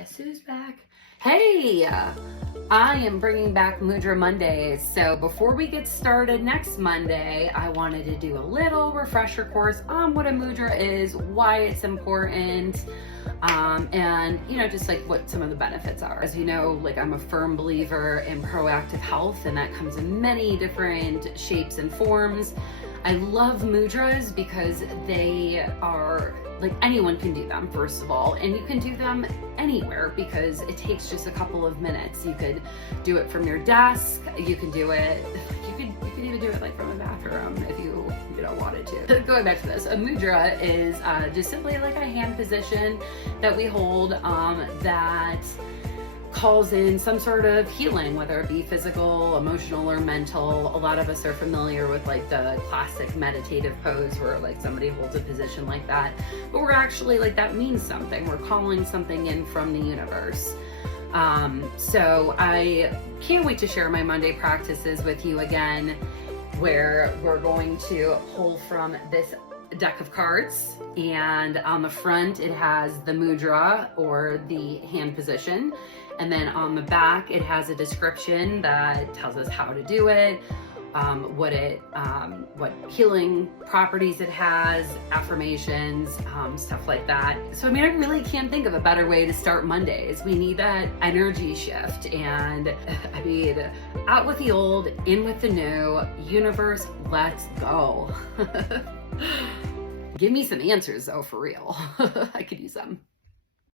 Guess who's back? Hey, I am bringing back Mudra Mondays. So before we get started next Monday, I wanted to do a little refresher course on what a mudra is, why it's important, and just like what some of the benefits are. As you know, like I'm a firm believer in proactive health, and that comes in many different shapes and forms. I love mudras because they are like anyone can do them, first of all, and you can do them anywhere because it takes just a couple of minutes. You could do it from your desk. You can do it. You could even do it like from a bathroom if you wanted to. Going back to this, a mudra is just simply like a hand position that we hold that calls in some sort of healing, whether it be physical, emotional, or mental. A lot of us are familiar with like the classic meditative pose where like somebody holds a position like that, but we're actually like, that means something. We're calling something in from the universe. So I can't wait to share my Monday practices with you again, where we're going to pull from this deck of cards, and on the front it has the mudra or the hand position, and then on the back it has a description that tells us how to do it, what healing properties it has, affirmations, stuff like that. So I really can't think of a better way to start Mondays. We need that energy shift, and out with the old, in with the new. Universe, let's go. Give me some answers though, for real. I could use them.